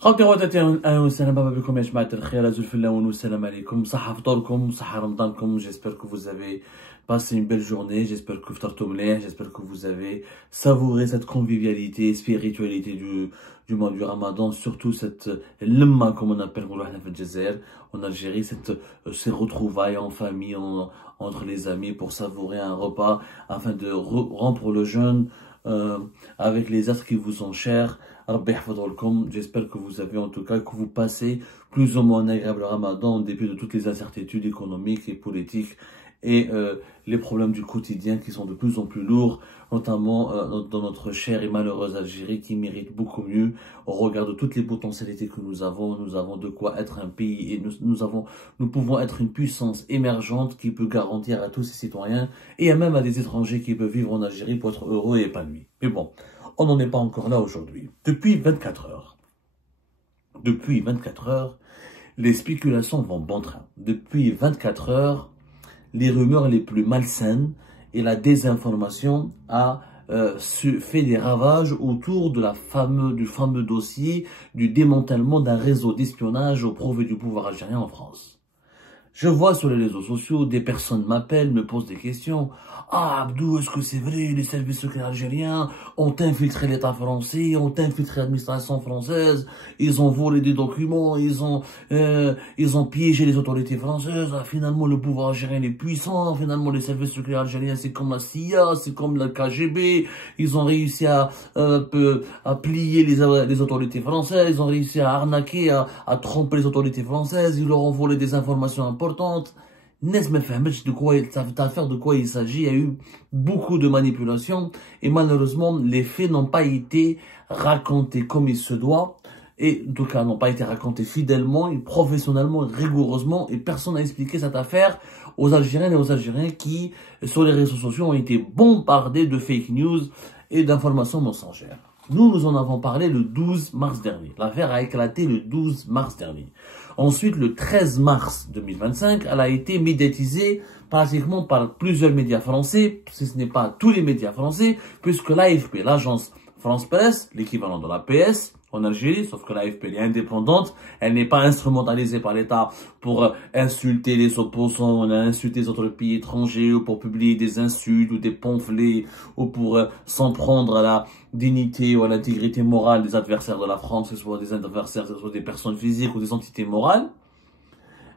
خوتي خواتاتي اهلا وسهلا مرحبا بكم يا جماعه الخير ازول في الله والسلام عليكم صحه فطوركم صحه رمضانكم. J'espère que vous avez passé une belle journée, j'espère que فطرتوا مليح, j'espère que vous avez savouré cette convivialité, spiritualité du mois du Ramadan, surtout cette lemma comme on appelle en Algérie, ces retrouvailles en famille, entre les amis pour savourer un repas afin de rompre le jeûne avec les astres qui vous sont chers. J'espère que vous avez en tout cas, que vous passez plus ou moins un agréable Ramadan en dépit de toutes les incertitudes économiques et politiques et les problèmes du quotidien qui sont de plus en plus lourds, notamment dans notre chère et malheureuse Algérie qui mérite beaucoup mieux au regard de toutes les potentialités que nous avons. Nous avons de quoi être un pays et nous pouvons être une puissance émergente qui peut garantir à tous ses citoyens et même à des étrangers qui peuvent vivre en Algérie pour être heureux et épanouis. Mais bon, on n'en est pas encore là aujourd'hui. Depuis 24 heures, les spéculations vont bon train. Depuis 24 heures, les rumeurs les plus malsaines et la désinformation a fait des ravages autour de du fameux dossier du démantèlement d'un réseau d'espionnage au profit du pouvoir algérien en France. Je vois sur les réseaux sociaux, des personnes m'appellent, me posent des questions. Ah, Abdou, est-ce que c'est vrai, les services secrets algériens ont infiltré l'État français, ont infiltré l'administration française, ils ont volé des documents, ils ont piégé les autorités françaises. Ah, finalement, le pouvoir algérien est puissant, finalement, les services secrets algériens, c'est comme la CIA, c'est comme la KGB, ils ont réussi à plier les autorités françaises, ils ont réussi à arnaquer, à tromper les autorités françaises, ils leur ont volé des informations importantes. De quoi il s'agit. Il y a eu beaucoup de manipulations et malheureusement les faits n'ont pas été racontés comme il se doit, et en tout cas n'ont pas été racontés fidèlement et professionnellement et rigoureusement, et personne n'a expliqué cette affaire aux Algériennes et aux Algériens qui sur les réseaux sociaux ont été bombardés de fake news et d'informations mensongères. Nous en avons parlé le 12 mars dernier. L'affaire a éclaté le 12 mars dernier. Ensuite, le 13 mars 2025, elle a été médiatisée pratiquement par plusieurs médias français, si ce n'est pas tous les médias français, puisque l'AFP, l'agence France Presse, l'équivalent de la PS en Algérie, sauf que l'AFP est indépendante, elle n'est pas instrumentalisée par l'État pour insulter les opposants, on a insulté les autres pays étrangers, ou pour publier des insultes ou des pamphlets, ou pour s'en prendre à la dignité ou à l'intégrité morale des adversaires de la France, que ce soit des adversaires, que ce soit des personnes physiques ou des entités morales.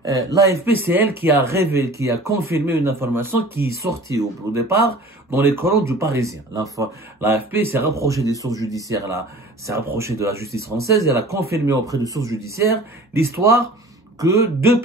L'AFP, c'est elle qui a révélé, qui a confirmé une information qui est sortie au départ dans les colonnes du Parisien. L'AFP s'est rapprochée des sources judiciaires, s'est rapprochée de la justice française et elle a confirmé auprès de sources judiciaires l'histoire que deux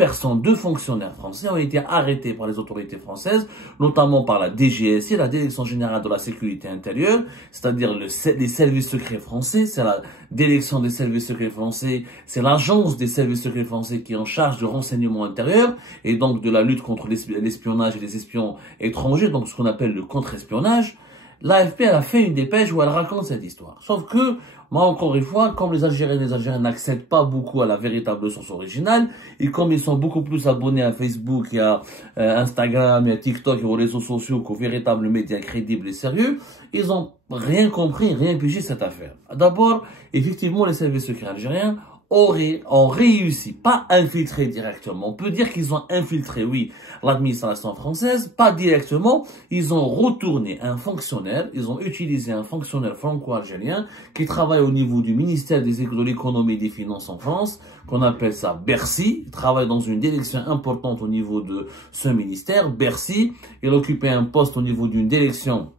fonctionnaires français ont été arrêtés par les autorités françaises, notamment par la DGSI, la Direction Générale de la Sécurité Intérieure, c'est-à-dire les services secrets français, c'est la Direction des services secrets français, c'est l'agence des services secrets français qui est en charge du renseignement intérieur et donc de la lutte contre l'espionnage et les espions étrangers, donc ce qu'on appelle le contre-espionnage. L'AFP a fait une dépêche où elle raconte cette histoire. Sauf que, moi encore une fois, comme les Algériens et les Algériens n'accèdent pas beaucoup à la véritable source originale, et comme ils sont beaucoup plus abonnés à Facebook et à Instagram et à TikTok et aux réseaux sociaux qu'aux véritables médias crédibles et sérieux, ils ont rien compris, rien pigé cette affaire. D'abord, effectivement, les services secrets algériens ont réussi, pas infiltré directement. On peut dire qu'ils ont infiltré, oui, l'administration française, pas directement. Ils ont retourné un fonctionnaire, ils ont utilisé un fonctionnaire franco-algérien qui travaille au niveau du ministère de l'économie et des finances en France, qu'on appelle ça Bercy. Il travaille dans une direction importante au niveau de ce ministère, Bercy. Il occupait un poste au niveau d'une direction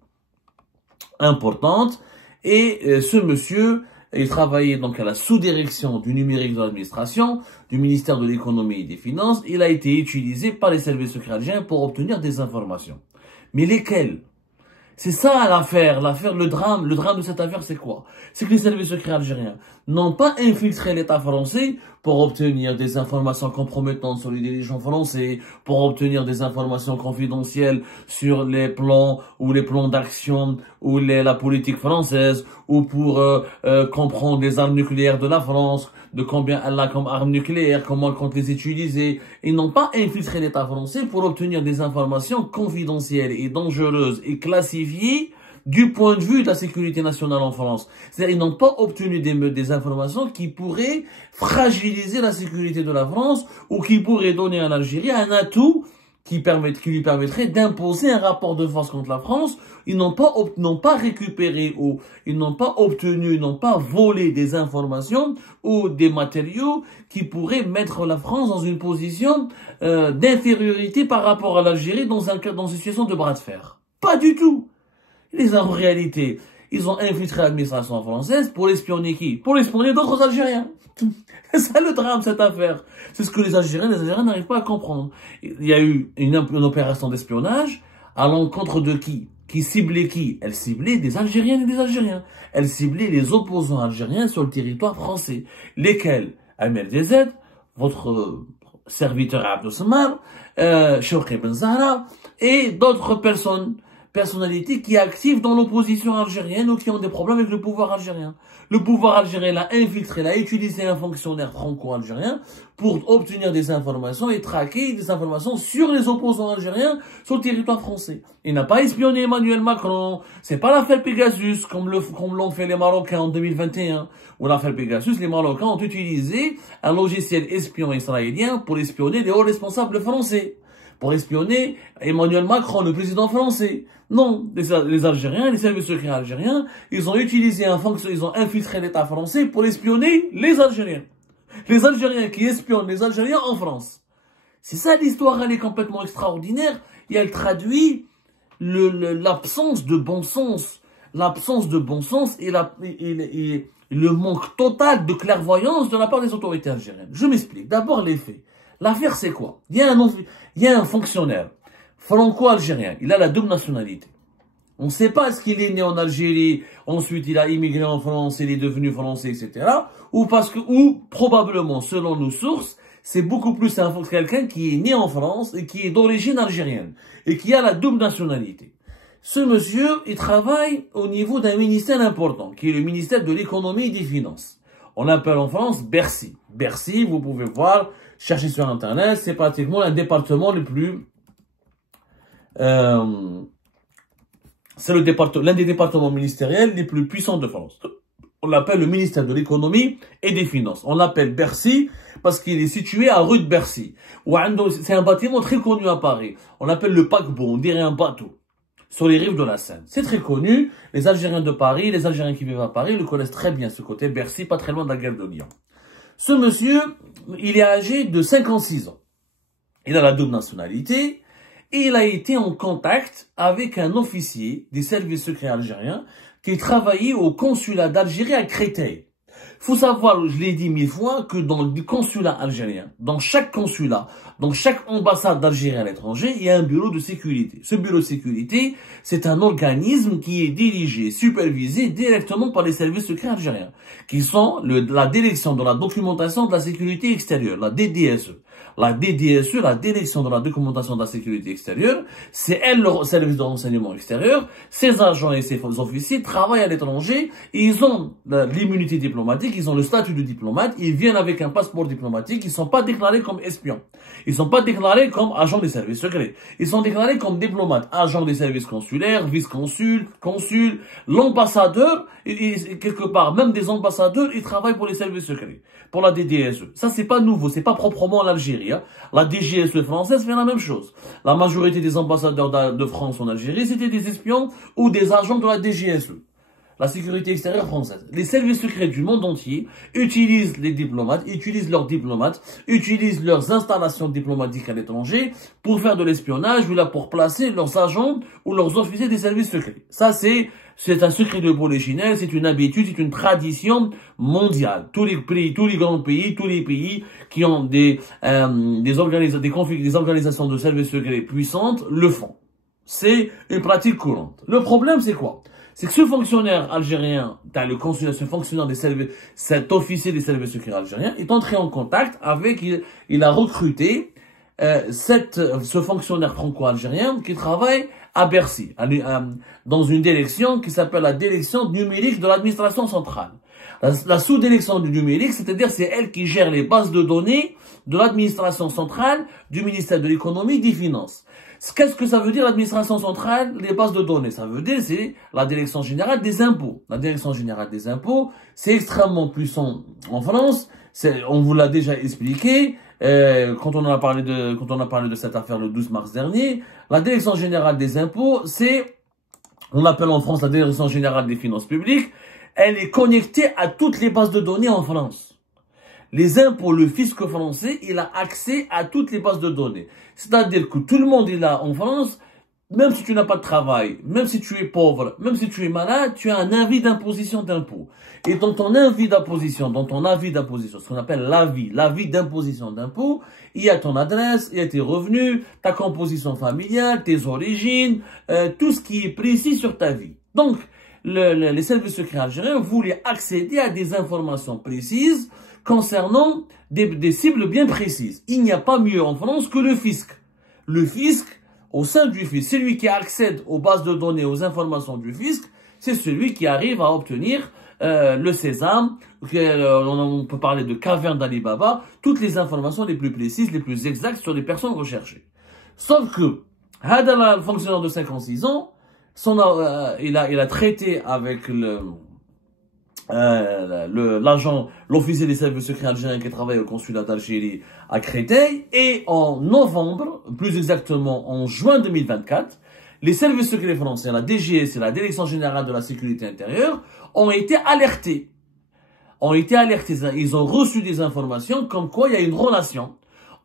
importante et ce monsieur, il travaillait donc à la sous-direction du numérique de l'administration, du ministère de l'économie et des finances. Il a été utilisé par les services secrets algériens pour obtenir des informations. Mais lesquelles? C'est ça l'affaire, le drame de cette affaire, c'est quoi? C'est que les services secrets algériens n'ont pas infiltré l'État français pour obtenir des informations compromettantes sur les dirigeants français, pour obtenir des informations confidentielles sur les plans d'action ou la politique française, ou pour comprendre les armes nucléaires de la France, de combien elle a comme armes nucléaires, comment elle compte les utiliser. Ils n'ont pas infiltré l'État français pour obtenir des informations confidentielles et dangereuses et classifiées du point de vue de la sécurité nationale en France. C'est-à-dire ils n'ont pas obtenu des informations qui pourraient fragiliser la sécurité de la France ou qui pourraient donner à l'Algérie un atout qui lui permettrait d'imposer un rapport de force contre la France. Ils n'ont pas récupéré ou ils n'ont pas obtenu, ils n'ont pas volé des informations ou des matériaux qui pourraient mettre la France dans une position d'infériorité par rapport à l'Algérie dans une situation de bras de fer. Pas du tout. En réalité, ils ont infiltré l'administration française pour espionner qui? Pour espionner d'autres Algériens. C'est ça le drame, cette affaire. C'est ce que les Algériens n'arrivent pas à comprendre. Il y a eu une opération d'espionnage à l'encontre de qui? Qui ciblait qui? Elle ciblait des Algériennes et des Algériens. Elle ciblait les opposants algériens sur le territoire français. Lesquels? MLDZ, votre serviteur Abdou Samar, Chouki Ben Zahra, et d'autres personnalités qui activent dans l'opposition algérienne ou qui ont des problèmes avec le pouvoir algérien. Le pouvoir algérien l'a infiltré, l'a utilisé un fonctionnaire franco-algérien pour obtenir des informations et traquer des informations sur les opposants algériens sur le territoire français. Il n'a pas espionné Emmanuel Macron. C'est pas l'affaire Pegasus comme l'ont fait les Marocains en 2021. Ou l'affaire Pegasus, les Marocains ont utilisé un logiciel espion israélien pour espionner les hauts responsables français. Pour espionner Emmanuel Macron, le président français. Non, les Algériens, les services secrets algériens, ils ont infiltré l'État français pour espionner les Algériens. Les Algériens qui espionnent les Algériens en France. C'est ça l'histoire, elle est complètement extraordinaire et elle traduit l'absence de bon sens. L'absence de bon sens et le manque total de clairvoyance de la part des autorités algériennes. Je m'explique. D'abord les faits. L'affaire, c'est quoi? Il y a un fonctionnaire franco-algérien. Il a la double nationalité. On ne sait pas est-ce qu'il est né en Algérie, ensuite il a immigré en France, il est devenu français, etc. Ou probablement, selon nos sources, c'est beaucoup plus quelqu'un qui est né en France et qui est d'origine algérienne et qui a la double nationalité. Ce monsieur, il travaille au niveau d'un ministère important, qui est le ministère de l'économie et des finances. On l'appelle en France Bercy. Bercy, vous pouvez voir, chercher sur Internet, c'est pratiquement un département le plus... c'est l'un des départements ministériels les plus puissants de France. On l'appelle le ministère de l'économie et des finances. On l'appelle Bercy parce qu'il est situé à rue de Bercy. C'est un bâtiment très connu à Paris. On l'appelle le paquebot, on dirait un bateau, sur les rives de la Seine. C'est très connu. Les Algériens de Paris, les Algériens qui vivent à Paris le connaissent très bien, ce côté Bercy, pas très loin de la gare de Lyon. Ce monsieur, il est âgé de 56 ans. Il a la double nationalité et il a été en contact avec un officier des services secrets algériens qui travaillait au consulat d'Algérie à Créteil. Faut savoir, je l'ai dit 1000 fois, que dans le consulat algérien, dans chaque consulat, dans chaque ambassade d'Algérie à l'étranger, il y a un bureau de sécurité. Ce bureau de sécurité, c'est un organisme qui est dirigé, supervisé directement par les services secrets algériens, qui sont la direction de la documentation de la sécurité extérieure, la DDSE. La DDSE, la direction de la documentation de la sécurité extérieure, c'est elle le service de renseignement extérieur. Ces agents et ces officiers travaillent à l'étranger et ils ont l'immunité diplomatique, ils ont le statut de diplomate, ils viennent avec un passeport diplomatique, ils ne sont pas déclarés comme espions. Ils ne sont pas déclarés comme agents des services secrets. Ils sont déclarés comme diplomates, agents des services consulaires, vice-consuls, consuls, l'ambassadeur, et quelque part, même des ambassadeurs, ils travaillent pour les services secrets, pour la DDSE. Ça, c'est pas nouveau, c'est pas proprement l'Algérie. Hein. La DGSE française fait la même chose. La majorité des ambassadeurs de France en Algérie, c'était des espions ou des agents de la DGSE. La sécurité extérieure française. Les services secrets du monde entier utilisent les diplomates, utilisent leurs installations diplomatiques à l'étranger pour faire de l'espionnage ou là pour placer leurs agents ou leurs officiers des services secrets. Ça, c'est un secret de polichinelle, c'est une habitude, c'est une tradition mondiale. Tous les grands pays, tous les pays qui ont des organisations de services secrets puissantes le font. C'est une pratique courante. Le problème, c'est quoi? C'est que ce fonctionnaire algérien, cet officier des services secrets algériens, est entré en contact avec, il a recruté ce fonctionnaire franco-algérien qui travaille à Bercy, dans une direction qui s'appelle la direction numérique de l'administration centrale. La sous-direction du numérique, c'est-à-dire c'est elle qui gère les bases de données de l'administration centrale, du ministère de l'économie, des finances. Qu'est-ce que ça veut dire l'administration centrale, les bases de données? Ça veut dire c'est la direction générale des impôts. La direction générale des impôts, c'est extrêmement puissant en France. On vous l'a déjà expliqué quand on a parlé de cette affaire le 12 mars dernier. La direction générale des impôts, on l'appelle en France la direction générale des finances publiques. Elle est connectée à toutes les bases de données en France. Les impôts, le fisc français, il a accès à toutes les bases de données. C'est-à-dire que tout le monde est là en France, même si tu n'as pas de travail, même si tu es pauvre, même si tu es malade, tu as un avis d'imposition d'impôt. Et dans ton avis d'imposition, ce qu'on appelle l'avis d'imposition d'impôt, il y a ton adresse, il y a tes revenus, ta composition familiale, tes origines, tout ce qui est précis sur ta vie. Donc, les services secrets algériens voulaient accéder à des informations précises concernant des cibles bien précises. Il n'y a pas mieux en France que le fisc. Le fisc, au sein du fisc, celui qui accède aux bases de données, aux informations du fisc, c'est celui qui arrive à obtenir le sésame, on peut parler de caverne d'Ali Baba, toutes les informations les plus précises, les plus exactes sur les personnes recherchées. Sauf que, Hadala, le fonctionnaire de 56 ans, il a traité avec l'officier des services secrets algériens qui travaille au consulat d'Algérie à Créteil, et en novembre, plus exactement en juin 2024, les services secrets français, la DGS et la Direction Générale de la Sécurité Intérieure, ont été alertés. Ils ont reçu des informations comme quoi il y a une relation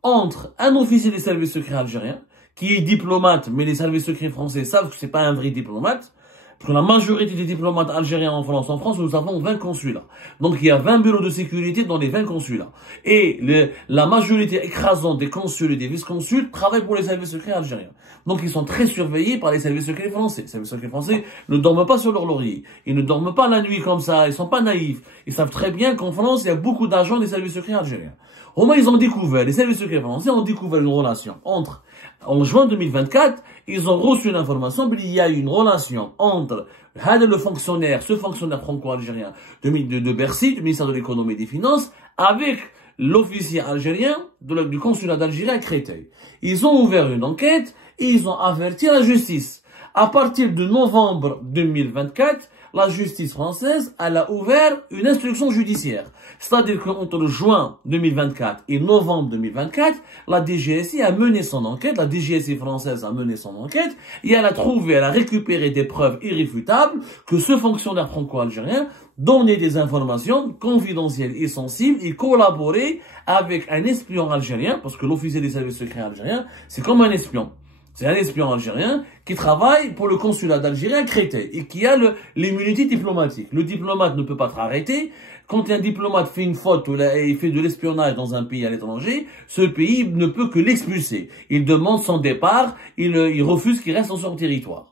entre un officier des services secrets algériens, qui est diplomate, mais les services secrets français savent que c'est pas un vrai diplomate, parce que la majorité des diplomates algériens en France, nous avons 20 consulats. Donc il y a 20 bureaux de sécurité dans les 20 consulats. Et la majorité écrasante des consuls et des vice-consuls travaillent pour les services secrets algériens. Donc ils sont très surveillés par les services secrets français. Les services secrets français ne dorment pas sur leur laurier. Ils ne dorment pas la nuit comme ça, ils sont pas naïfs. Ils savent très bien qu'en France, il y a beaucoup d'agents des services secrets algériens. Au moins, les services secrets français ont découvert une relation en juin 2024, ils ont reçu l'information qu'il y a une relation entre ce fonctionnaire franco-algérien de Bercy, du ministère de l'économie et des finances, avec l'officier algérien du consulat d'Algérie à Créteil. Ils ont ouvert une enquête et ils ont averti la justice. À partir de novembre 2024, la justice française, elle a ouvert une instruction judiciaire. C'est-à-dire qu'entre juin 2024 et novembre 2024, la DGSI a mené son enquête, la DGSI française a mené son enquête, et elle a récupéré des preuves irréfutables que ce fonctionnaire franco-algérien donnait des informations confidentielles et sensibles et collaborait avec un espion algérien, parce que l'officier des services secrets algériens, c'est comme un espion. C'est un espion algérien qui travaille pour le consulat d'Algérie à Créteil et qui a l'immunité diplomatique. Le diplomate ne peut pas être arrêté. Quand un diplomate fait une faute et il fait de l'espionnage dans un pays à l'étranger, ce pays ne peut que l'expulser. Il demande son départ, il refuse qu'il reste sur son territoire.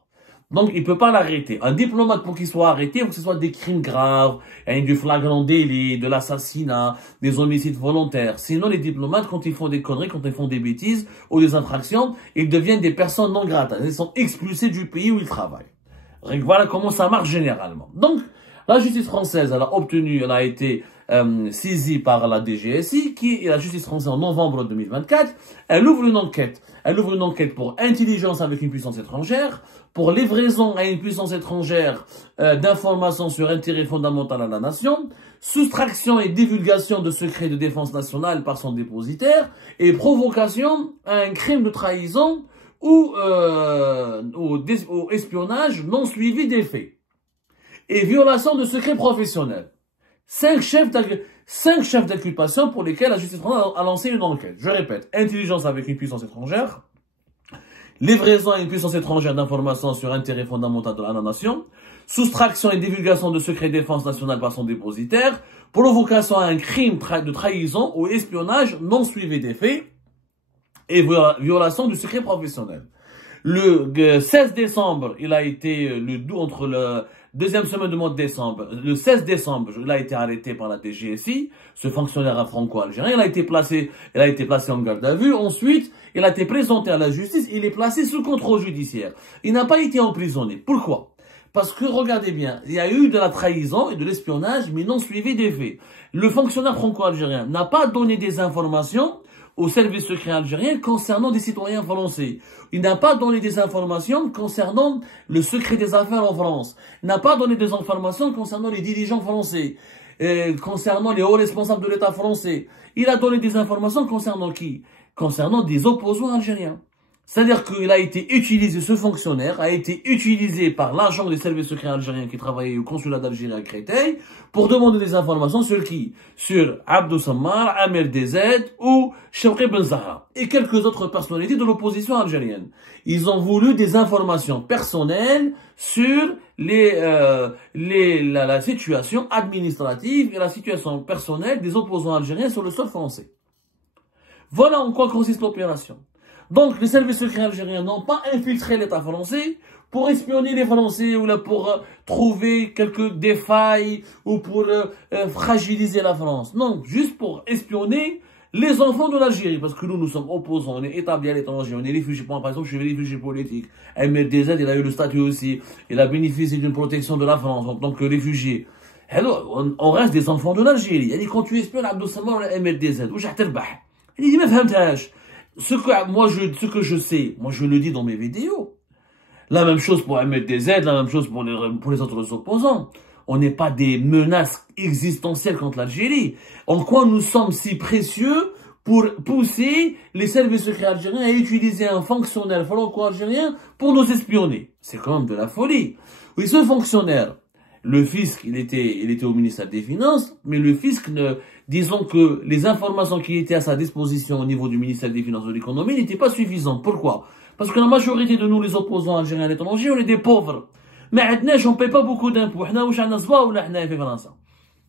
Donc, il ne peut pas l'arrêter. Un diplomate, pour qu'il soit arrêté, il faut que ce soit des crimes graves, du flagrant délit, de l'assassinat, des homicides volontaires. Sinon, les diplomates, quand ils font des conneries, quand ils font des bêtises ou des infractions, ils deviennent des personnes non gratas. Ils sont expulsés du pays où ils travaillent. Voilà comment ça marche généralement. Donc, la justice française, elle a été saisie par la DGSI, la justice française en novembre 2024, elle ouvre une enquête. Elle ouvre une enquête pour intelligence avec une puissance étrangère, pour livraison à une puissance étrangère d'informations sur intérêt fondamental à la nation, soustraction et divulgation de secrets de défense nationale par son dépositaire, et provocation à un crime de trahison ou au espionnage non suivi des faits, et violation de secrets professionnels. 5 chefs d'inculpation pour lesquels la justice française a lancé une enquête. Je répète, intelligence avec une puissance étrangère, livraison à une puissance étrangère d'informations sur intérêt fondamental de la nation, soustraction et divulgation de secrets de défense nationale par son dépositaire, provocation à un crime de trahison ou espionnage non suivi des faits, et violation du secret professionnel. Le 16 décembre, il a été entre le deuxième semaine du mois de décembre, le 16 décembre, il a été arrêté par la DGSI, ce fonctionnaire franco-algérien, il a été placé en garde à vue. Ensuite, il a été présenté à la justice, il est placé sous contrôle judiciaire. Il n'a pas été emprisonné. Pourquoi? Parce que, regardez bien, il y a eu de la trahison et de l'espionnage, mais non suivi des faits. Le fonctionnaire franco-algérien n'a pas donné des informations au service secret algérien concernant des citoyens français. Il n'a pas donné des informations concernant le secret des affaires en France. Il n'a pas donné des informations concernant les dirigeants français, concernant les hauts responsables de l'État français. Il a donné des informations concernant qui? Concernant des opposants algériens. C'est-à-dire qu'il a été utilisé, ce fonctionnaire a été utilisé par l'agent des services secrets algériens qui travaillait au consulat d'Algérie à Créteil pour demander des informations sur qui? Sur Abdou Sammar, Amir DZ ou Chewkhi Ben Zahra et quelques autres personnalités de l'opposition algérienne. Ils ont voulu des informations personnelles sur la situation administrative et la situation personnelle des opposants algériens sur le sol français. Voilà en quoi consiste l'opération. Donc, les services secrets algériens n'ont pas infiltré l'État français pour espionner les Français ou là pour trouver quelques défailles ou pour fragiliser la France. Non, juste pour espionner les enfants de l'Algérie. Parce que nous sommes opposants, on est établis à l'étranger, on est réfugiés. Par exemple, je suis réfugié politique. MRDZ, il a eu le statut aussi. Il a bénéficié d'une protection de la France en tant que réfugié. Alors, on reste des enfants de l'Algérie. Il dit, quand tu espionnes Abdou Sammar ou la MRDZ, où j'ai il dit, mais fahmtash. Ce que je sais, moi je le dis dans mes vidéos. La même chose pour MRDZ, la même chose pour les autres opposants. On n'est pas des menaces existentielles contre l'Algérie. En quoi nous sommes si précieux pour pousser les services secrets algériens à utiliser un fonctionnaire franco-algérien pour nous espionner? C'est quand même de la folie. Oui, ce fonctionnaire, le fisc, il était au ministère des Finances, mais le fisc, disons que les informations qui étaient à sa disposition au niveau du ministère des Finances et de l'économie n'étaient pas suffisantes. Pourquoi? Parce que la majorité de nous, les opposants algériens à l'étranger, on est des pauvres. Mais on ne paye pas beaucoup d'impôts. On a زوا ولا حنا في فرنسا.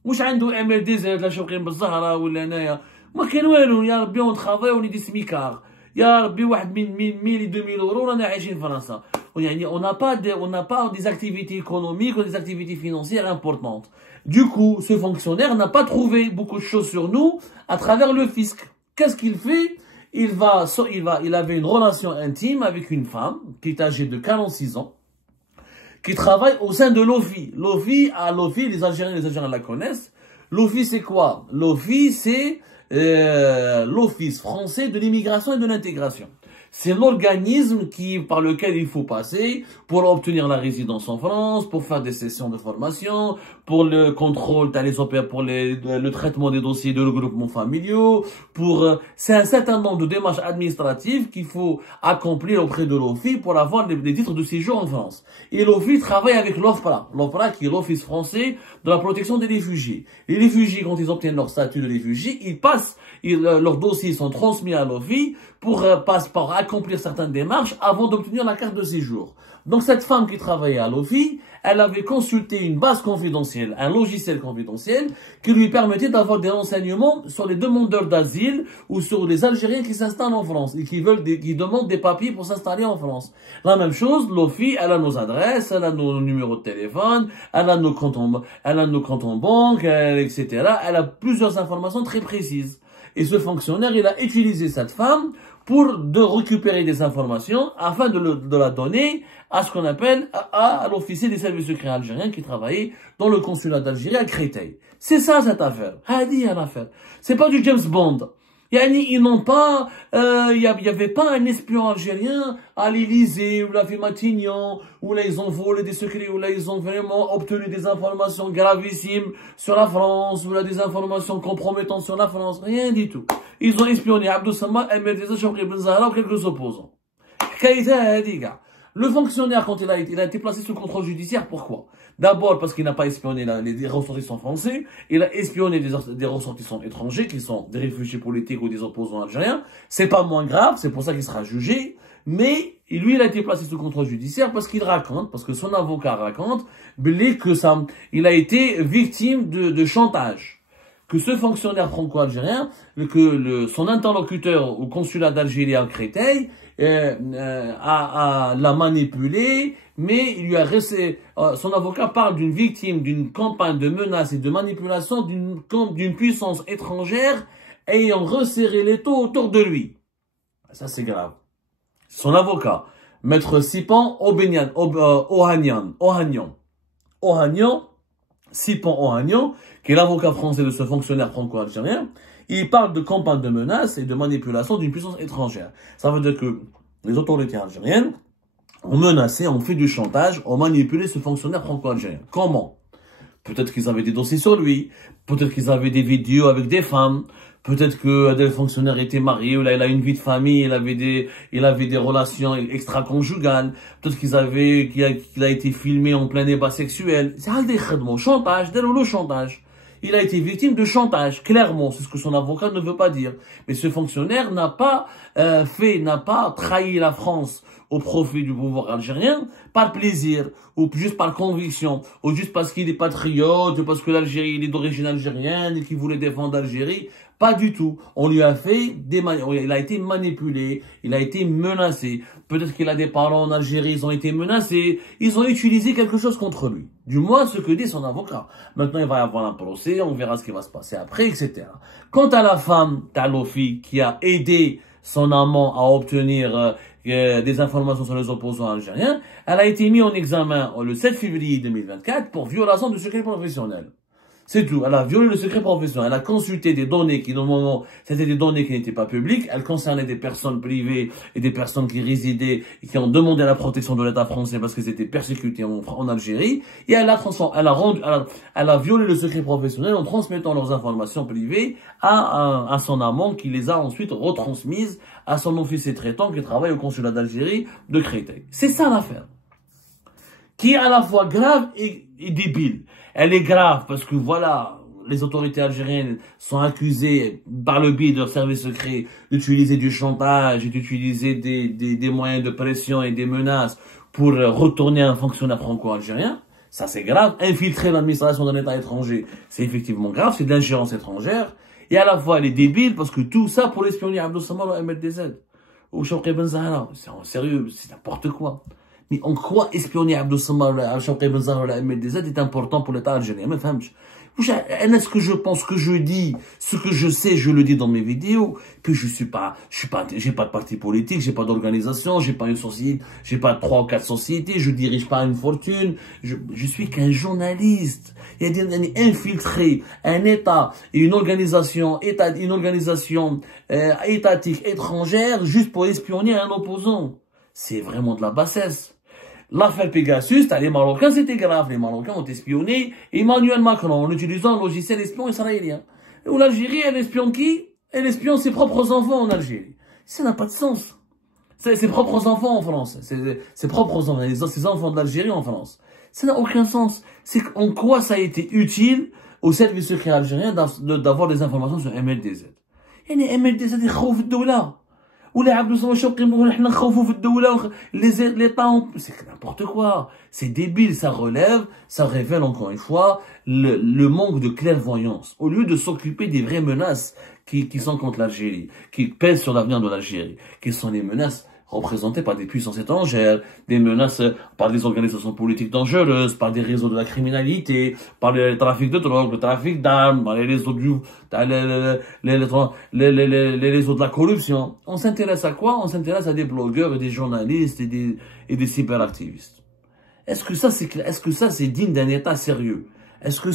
واش عنده MRDZ لا شوقي بالزهرة ولا هنايا. ما كان والو يا ربي on travaille on est des smicards. يا ربي واحد من 1000 et 2000 euros رانا عايشين في فرنسا. On n'a pas des activités économiques ou des activités financières importantes. Du coup, ce fonctionnaire n'a pas trouvé beaucoup de choses sur nous à travers le fisc. Qu'est-ce qu'il fait? Il avait une relation intime avec une femme qui est âgée de 46 ans, qui travaille au sein de l'OFI. L'OFI, les Algériens la connaissent. L'OFI, c'est quoi? L'OFI, c'est l'Office français de l'immigration et de l'intégration. C'est l'organisme par lequel il faut passer pour obtenir la résidence en France, pour faire des sessions de formation, pour le contrôle, pour le traitement des dossiers de regroupement familiaux, c'est un certain nombre de démarches administratives qu'il faut accomplir auprès de l'OFI pour avoir des titres de séjour en France. Et l'OFI travaille avec l'OFPRA. L'OFPRA qui est l'Office français de la protection des réfugiés. Les réfugiés, quand ils obtiennent leur statut de réfugié, leurs dossiers sont transmis à l'OFI pour accomplir certaines démarches avant d'obtenir la carte de séjour. Donc cette femme qui travaillait à l'OFI, elle avait consulté une base confidentielle, un logiciel confidentiel qui lui permettait d'avoir des renseignements sur les demandeurs d'asile ou sur les Algériens qui s'installent en France et qui demandent des papiers pour s'installer en France. La même chose, l'OFI, elle a nos adresses, elle a nos numéros de téléphone, elle a nos comptes en banque, etc. Elle a plusieurs informations très précises. Et ce fonctionnaire, il a utilisé cette femme pour récupérer des informations afin de la donner à ce qu'on appelle à l'officier des services secrets algériens qui travaillait dans le consulat d'Algérie à Créteil. C'est ça cette affaire. Hadi l'affaire. C'est pas du James Bond. Ils n'ont pas, il y avait pas un espion algérien à l'Élysée ou la Matignon où là ils ont volé des secrets, où là ils ont vraiment obtenu des informations gravissimes sur la France, ou là des informations compromettantes sur la France, rien du tout. Ils ont espionné Abdou Sammar, MRDZ, Chewkhi Ben Zahra ou quelques opposants. Le fonctionnaire, quand il a été placé sous contrôle judiciaire, pourquoi? D'abord parce qu'il n'a pas espionné les ressortissants français, il a espionné des ressortissants étrangers qui sont des réfugiés politiques ou des opposants algériens. C'est pas moins grave, c'est pour ça qu'il sera jugé, mais lui, il a été placé sous contrôle judiciaire parce que son avocat raconte, il a été victime de chantage. Que ce fonctionnaire franco-algérien, son interlocuteur au consulat d'Algérie à Créteil, l'a manipulé, mais il lui a resté, son avocat parle d'une victime d'une campagne de menaces et de manipulation d'une puissance étrangère ayant resserré les taux autour de lui. Ça, c'est grave. Son avocat. Maître Sipan Ohanian, Sipan Ohanian, qui est l'avocat français de ce fonctionnaire franco-algérien, il parle de campagne de menaces et de manipulation d'une puissance étrangère. Ça veut dire que les autorités algériennes ont menacé, ont fait du chantage, ont manipulé ce fonctionnaire franco-algérien. Comment? Peut-être qu'ils avaient des dossiers sur lui, peut-être qu'ils avaient des vidéos avec des femmes, peut-être que des fonctionnaires étaient mariés, ou là il a une vie de famille, il avait des relations extra-conjugales, peut-être qu'il a été filmé en plein débat sexuel. C'est un des chantage, le chantage. Il a été victime de chantage, clairement, c'est ce que son avocat ne veut pas dire. Mais ce fonctionnaire n'a pas trahi la France au profit du pouvoir algérien par plaisir, ou juste par conviction, ou juste parce qu'il est patriote, ou parce que l'Algérie il est d'origine algérienne et qu'il voulait défendre l'Algérie. Pas du tout. On lui a fait il a été manipulé, il a été menacé. Peut-être qu'il a des parents en Algérie, ils ont été menacés. Ils ont utilisé quelque chose contre lui. Du moins, ce que dit son avocat. Maintenant, il va y avoir un procès, on verra ce qui va se passer après, etc. Quant à la femme, Talofi, qui a aidé son amant à obtenir des informations sur les opposants algériens, elle a été mise en examen le 7 février 2024 pour violation du secret professionnel. C'est tout. Elle a violé le secret professionnel. Elle a consulté des données qui, normalement, c'était des données qui n'étaient pas publiques. Elle concernait des personnes privées et des personnes qui résidaient et qui ont demandé la protection de l'État français parce qu'ils étaient persécutés en Algérie. Et elle a violé le secret professionnel en transmettant leurs informations privées à son amant qui les a ensuite retransmises à son officier traitant qui travaille au consulat d'Algérie de Créteil. C'est ça l'affaire. Qui est à la fois grave et débile. Elle est grave parce que voilà, les autorités algériennes sont accusées par le biais de leurs services secrets d'utiliser du chantage et d'utiliser des moyens de pression et des menaces pour retourner un fonctionnaire franco-algérien. Ça c'est grave. Infiltrer l'administration d'un État étranger, c'est effectivement grave, c'est de l'ingérence étrangère. Et à la fois elle est débile parce que tout ça pour espionner Abdel Samad ou MLDZ. Ou Chawki Ben Zahra. C'est en sérieux, c'est n'importe quoi. Mais en quoi espionner Abdel Samad ou Chawki Ben Zahra ou la MLDZ est important pour l'État algérien? Mais est-ce que je pense, que je dis, ce que je sais, je le dis dans mes vidéos. Puis j'ai pas de parti politique, j'ai pas d'organisation, j'ai pas une société, j'ai pas 3 ou 4 sociétés, je dirige pas une fortune. Je suis qu'un journaliste. Il y a des infiltrés, un État et une organisation étatique étrangère juste pour espionner un opposant. C'est vraiment de la bassesse. L'affaire Pegasus, les Marocains, c'était grave. Les Marocains ont espionné Emmanuel Macron en utilisant un logiciel espion israélien. Ou l'Algérie, elle espionne qui? Elle espionne ses propres enfants en Algérie. Ça n'a pas de sens. Ses propres enfants en France. Ses propres enfants, ses enfants de l'Algérie en France. Ça n'a aucun sens. C'est en quoi ça a été utile au service secret algérien d'avoir des informations sur MLDZ. Et les MLDZ, ils khawf الدولة. ولا عبد الصمد شوقي نقولوا حنا نخوفوا في الدولة l'État, c'est n'importe quoi. C'est débile, ça révèle encore une fois le manque de clairvoyance. Au lieu de s'occuper des vraies menaces qui sont contre l'Algérie, qui pèsent sur l'avenir de l'Algérie, qui sont les menaces représentées par des puissances étrangères, des menaces par des organisations politiques dangereuses, par des réseaux de la criminalité, par le trafic de drogue, le trafic d'armes, par les réseaux les réseaux de la corruption. On s'intéresse à quoi? On s'intéresse à des blogueurs et des journalistes et des cyberactivistes. Est-ce que ça c'est digne d'un État sérieux? Est-ce que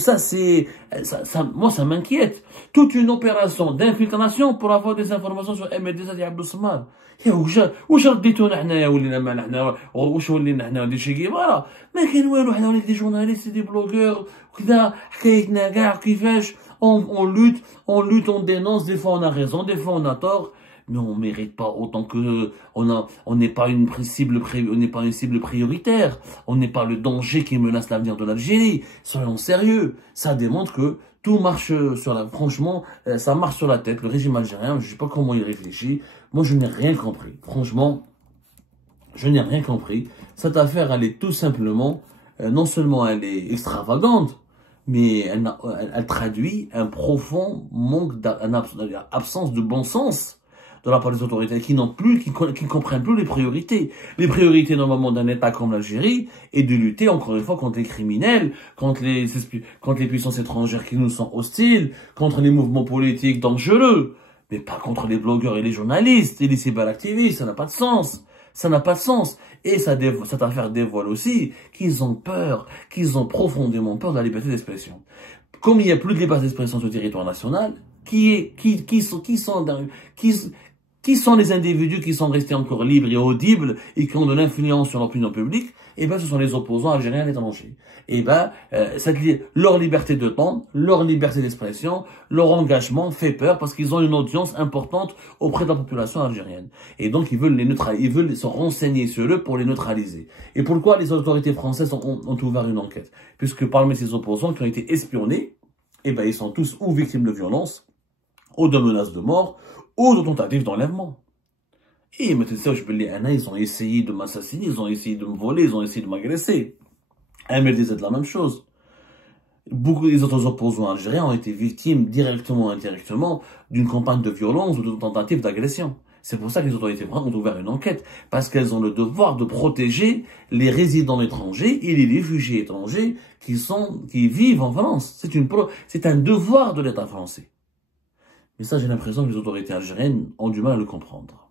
moi ça m'inquiète. Toute une opération d'infiltration pour avoir des informations sur MLDZ et Abdel Samad. واش رديتونا حنايا ولينا ما حنا واش ولينا حنا دي شي كيفاره ما كاين والو حنا ولينا دي جورناليست دي بلوغور وكذا حكايتنا كاع كيفاش on lutte, on dénonce, des fois on a raison, des fois on a tort, mais on mérite pas autant que on n'est pas une cible prioritaire, on n'est pas le danger qui menace l'avenir de l'Algérie. Soyons sérieux, ça démontre que tout marche franchement, ça marche sur la tête. Le régime algérien, je sais pas comment il réfléchit. Moi, je n'ai rien compris. Franchement, je n'ai rien compris. Cette affaire, elle est tout simplement, non seulement elle est extravagante, mais elle traduit un profond manque, une absence de bon sens de la part des autorités qui ne comprennent plus les priorités. Les priorités, normalement, d'un État comme l'Algérie est de lutter, encore une fois, contre les criminels, contre les puissances étrangères qui nous sont hostiles, contre les mouvements politiques dangereux, mais pas contre les blogueurs et les journalistes et les cyberactivistes. Ça n'a pas de sens. Ça n'a pas de sens. Et cette affaire dévoile aussi qu'ils ont peur, qu'ils ont profondément peur de la liberté d'expression. Comme il n'y a plus de liberté d'expression sur le territoire national, qui sont les individus qui sont restés encore libres et audibles et qui ont de l'influence sur l'opinion publique? Eh ben, ce sont les opposants algériens à l'étranger. Eh ben, leur liberté de temps, leur liberté d'expression, leur engagement fait peur parce qu'ils ont une audience importante auprès de la population algérienne. Et donc, ils veulent les neutraliser, ils veulent se renseigner sur eux pour les neutraliser. Et pourquoi les autorités françaises ont ouvert une enquête? Puisque parmi ces opposants qui ont été espionnés, eh ben, ils sont tous ou victimes de violences, ou de menaces de mort, ou de tentatives d'enlèvement. Et maintenant, ils ont essayé de m'assassiner, ils ont essayé de me voler, ils ont essayé de m'agresser. MLD, c'est la même chose. Beaucoup des autres opposants algériens ont été victimes, directement ou indirectement, d'une campagne de violence ou de tentative d'agression. C'est pour ça que les autorités françaises ont ouvert une enquête, parce qu'elles ont le devoir de protéger les résidents étrangers et les réfugiés étrangers qui vivent en France. C'est un devoir de l'État français. Mais ça, j'ai l'impression que les autorités algériennes ont du mal à le comprendre.